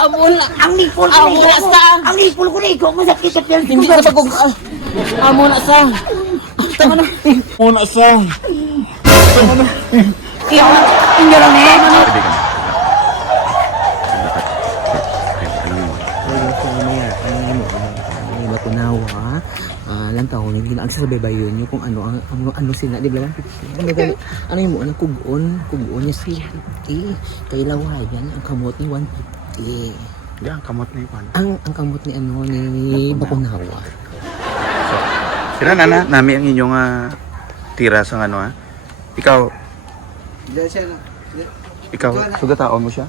Amon na. Ang nipol ko Amon na sa. Ang nipol ko na ikaw. Masakit sa piyan. Hindi sa bagong. Amon na sa. Tama na. Amon na sa. Tama na. Iyo, hindi lang eh. Kunawa, lang taon hindi na ang sarabay yun yung kung ano sila di ba lang ano yung mo kugon niya si kay Lawayan ang kamot ni 150 Yan, kamot na yung ang kamot ni ni Bakunawa. So, sila na nami ang inyong tira sa ikaw, sugataon mo siya?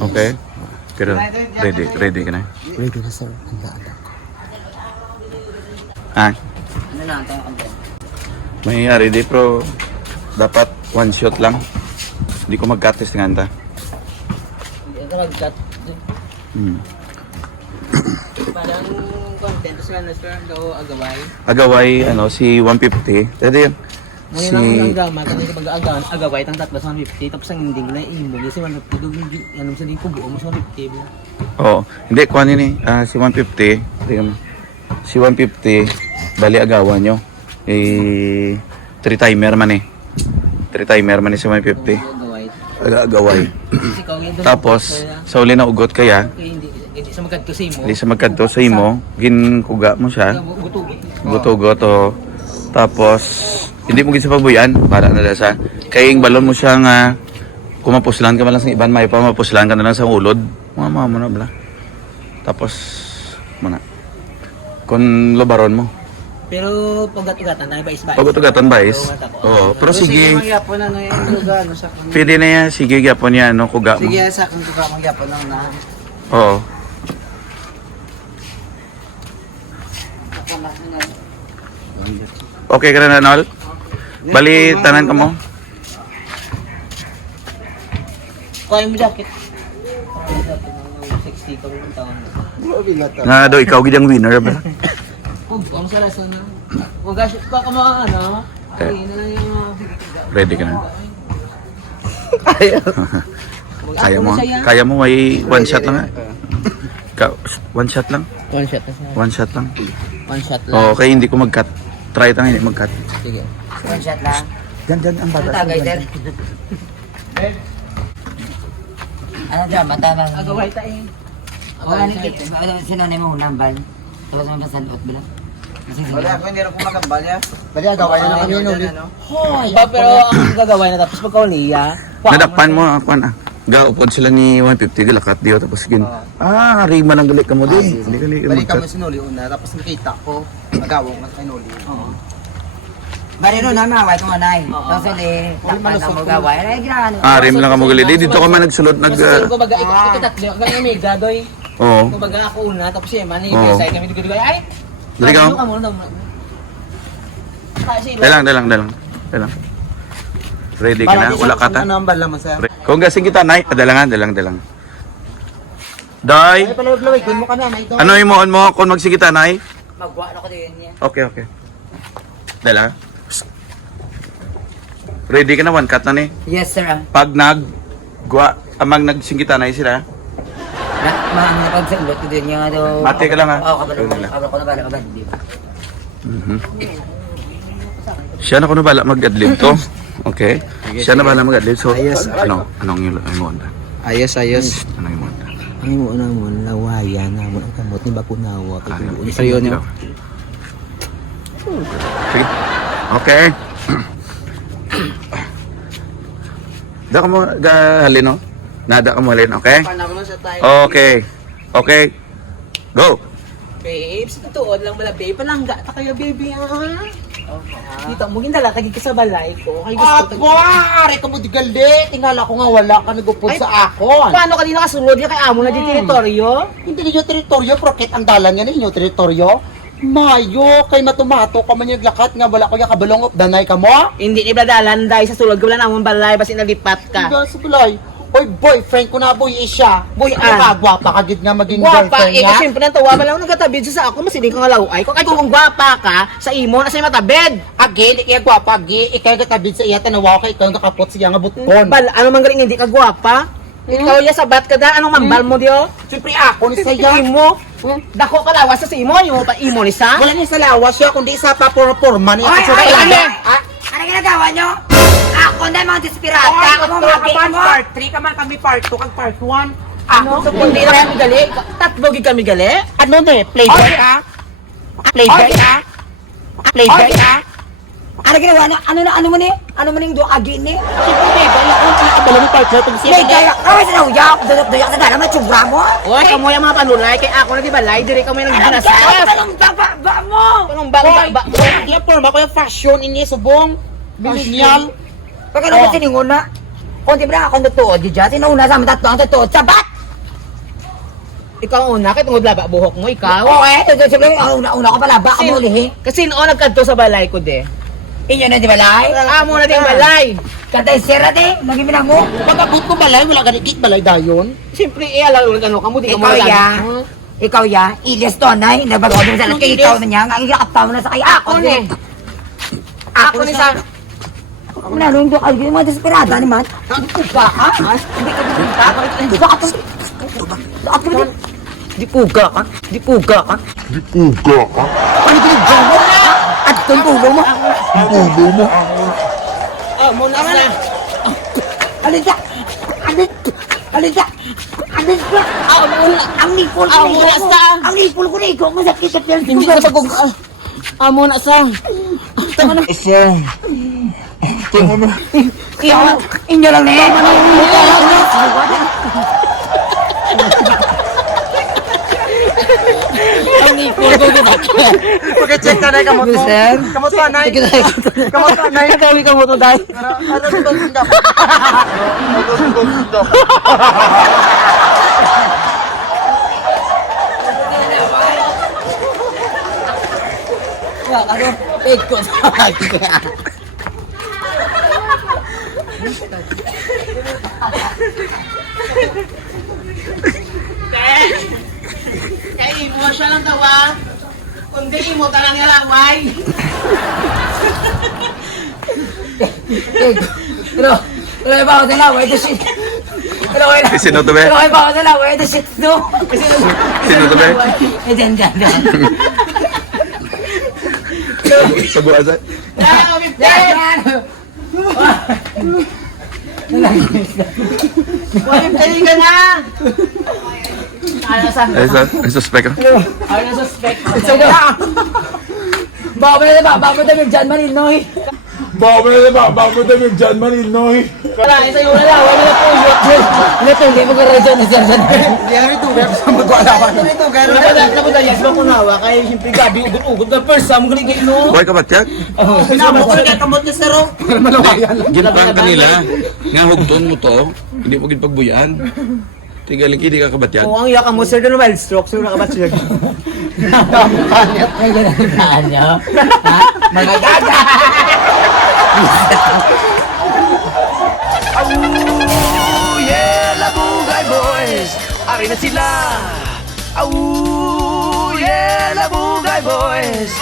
Okay. Pero ready ka na? Ready na sir, handa. Ah, Ano na, tayo ang mangyayari di pero dapat one shot lang. Hindi ko mag-cut-test nga anta. Hindi ka mag-cut. Parang content sila na sir daw agaway. Agaway, si 150. Pwede yun. Ngayon lang ang gama, kasi kapag agaway, itang tatlo sa 150, tapos ang hindi ko na imo, si 150, doon yung sa din ko buo mo sa 150. Oo. Hindi, kuha nini. Si 150. Si 150, bali agawan nyo. 3 timer man eh. 3 timer man eh si 150. Agaway. Agaway. Kasi ikaw yun doon. Tapos, sa uli na ugot kaya, Hindi sa magkadto sa imo. hindi sa magkanto sa imo, ginkuga mo siya. Gutugot o. Tapos, hindi mo gisapagbuyan para na sa kaya yung balon mo siya nga kumapuslan ka man lang sa iban, may pa mapuslan ka na lang sa ulod. Mga mo na bala. Tapos, muna. Kung lobaron mo. Pero pag-ugatan na iba isba. Pag-ugatan ba is? Oo. Pero sige, Magyapon na yung lugar. pwede na yan. Sige, gyapon yan, kuga mo. Sige, sa akin ko magyapon lang na. Oo. Okay ka na, Nol? Bali, tanan ka mo? Kuha mo jacket. 60 ka rin taon. Nga daw, ikaw gidang winner ba? Kung sa laso na. Kung gasyo pa ka mga Okay. ay na lang yung Ready ka na? Kaya mo, may one shot lang one shot lang? One shot na siya. One shot lang. One shot lang. Oo, kaya hindi ko mag-cut. Try tang hindi mag-cut. Sige. One shot lang. Diyan, ang bata. Ano tagay, sir? Ano dyan, matama? Agaway tayo. Sino na mo nambal? Tapos mo masalot bilang? Wala, ako hindi rin kumagambal ya. Bali, agaway na kami yun ulit. Ba, pero ang gagawin na tapos pagkauliya. Nadakpan mo, gaupod sila ni 150, galakat diyo, tapos gin. Rima lang galit ka mo din. Hindi ka Balik kami mag-cut. sinuli una, tapos nakita ko, nagawang mas sinuli. Bali ron na maway ko anay. Tapos ulit, takpan na mo gaway. Ay, ginano. Rim lang ka mo galit. Dito ka man nagsulot, Mas ko baga ikatatlo, ang ganyan may gadoy. Oo. Kung baga ako una, tapos siya man, Oo. i-side kami dugo-dugo. Ay! Dali ka. Ano ka muna? Kasi Dalang. Ready ka na? Wala ka ta? Ano ang bala mo, sir? Kung gasing kita, Nay, dalang. Day, Ay, palawag-lawag, dun mo ka na, ito. ano imoon mo kung magsigita, Nay? Magwa na ko din niya. Okay. Dala. Ready ka na, one cut na ni. Yes, sir. Pag amang nagsingita na sila. Maang napagsalot ko din niya daw. Ate ka lang, ha? Oo, kabalo ko na bala. Di ba? Siya na ko na bala mag-adlib to. Okay. Siya na bala mag-adlib. So, anong imoon na? Ayos. Anong imoon na? ang imo na mo Lawayan na mo ang kamot ni Bakunawa kay buo ni Ayun yun. Sige. Okay. Da ka mo halin, no? Nada ka mo halin, okay? Paano mo sa tayo? Okay. Go. Babe, sa totoo lang bala, babe. Palangga ta kayo, baby, Dito, mo gindala, tagi ka sa balay ko. Kay gusto Ari ka mo di gali. Tingala ko nga wala ka nagupod sa akon. Paano ka din nakasulod? Kay amo na di teritoryo? Hindi ninyo teritoryo, proket ang dalan nga ninyo teritoryo. Mayo, kay matumato ka man yung lakat nga wala ko yung kabalong of danay ka mo. Hindi ni bladalan dahil sa sulod ka wala namang balay, basi nalipat ka. Hindi sa bulay. Oy, boyfriend ko na boy siya. Boy, Ah. gwapa ka gid nga maging Gwapa, girlfriend niya. siyempre nang tawa man lang nagkatabid siya sa ako, masiling ka nga laway ko. Kaya kung gwapa ka, sa imo, nasa yung matabed. Again, ikaya gwapa, agi, ikaya katabid sa iya, tanawa ka, ikaw nakapot siya nga butkon. Ano man galing hindi ka gwapa? Ikaw ya sabat ka da, anong mambal mo diyo? Siyempre ako ni saya. Imo, dako ka lawas sa imo, yung pa imo ni sa? Wala niya sa lawas siya, kundi isa pa porma niya. Oy, Kasi oy, talaga. ano? Ano ginagawa nyo? Ako na mga desperata. Ako mga mo. Part 3 ka man kami, part 2 kag part 1. Ano? So, hindi na kami gali? Tatlo gid kami gali? Ano ne? Playboy ka? Playboy ka? Playboy ka? Ano ginagawa nyo? Ano mo ni? Ano mo ning duagi ni? Siyempre, playboy ako. Nakabalo mo partner pag siya. May gaya ka sa nauyak. Dudok-duyak sa dala. Matsubra mo. Oy, kamo yung mga panulay, kay ako na di balay, dire kamo yung Ano nagdinasas. ka? Anong baba mo? Anong bang ba? Yung porma ko yung fashion ini subong. Millennial. Pag ano ba siningon na? Kung di ba akong totoo, di dyan, sinauna sa amin tatlo ang totoo, sabat! Ikaw ang una, kay tungod laba buhok mo, ikaw. Oo eh, siyempre, una ko pala, baka mo lihi. Kasi noon nagkanto sa balay ko de. Inyo na di balay? Amo na din balay. Kantay sira di, lagi minang mo. Pag abot ko balay, wala ganit balay dayon. Siyempre, alam ano kamo, di ka mo Ikaw lagi. ya, ikaw ya, Ilyas Tonay, nagbago din sa lahat kay ikaw na niya, ang ikakaptaw na sa kay ako ni. Ako ni sa... Ako na rin doon, ay, mga desperada naman. Hindi ka, ha? Hindi ka bisita? Hindi ka ka. Ako na Di puga ka. Di puga ka. Ano ginagawa mo? At tuntulo mo? Amo na sa... Alisa! Alisa! Alisa! Ang nipol ko Amo na sa... Ang nipol ko na ikaw, masakit sa piyan. Hindi ka pag... Amo na sa... Tama na. Inyo lang na yan. Ang nipol ko ginagawa. Pagka-check ka na yung kamot mo. Kamot ka na. Kamot ka na. Nagawi ka mo to dahil. Ano ba sinda? Ano? Fake ko sa akin. Kaya imo siya lang tawa. Kundi imo talang ngalaway. Pero ba ako nila, wait the shit. Pero Sino to be? ba ako nila, wait the shit no. Sino to be? Eh, dyan. Sabuan sa... Kayo ka na! Ano sa... Ay, suspect ka? Ano sa spec? Baba na yung dyan maninoy. Wala, isa yung wala. Wala na po yun. Ito, hindi mo ka dyan na dyan. Hindi na ito, pero sa magwalawan. Ito, gano'n. Napad yes ba ko nawa? Kaya siyempre gabi ugod-ugod na first time mo galing no? Buhay ka ba, Tiyak? Pinamok ko na kamot niya, sir. Malawayan lang. Ginapang kanila. Nga hugton mo to. Hindi mo ginpagbuyan. Tigaling, hindi ka kabatyan. Oo, ang iyak mo sir na wild stroke. Sir na kabat sir. May ganaan niyo. Ha? Magagaga! Oh yeah, Labugay Boys! Ari na sila! Oh yeah, Labugay Boys!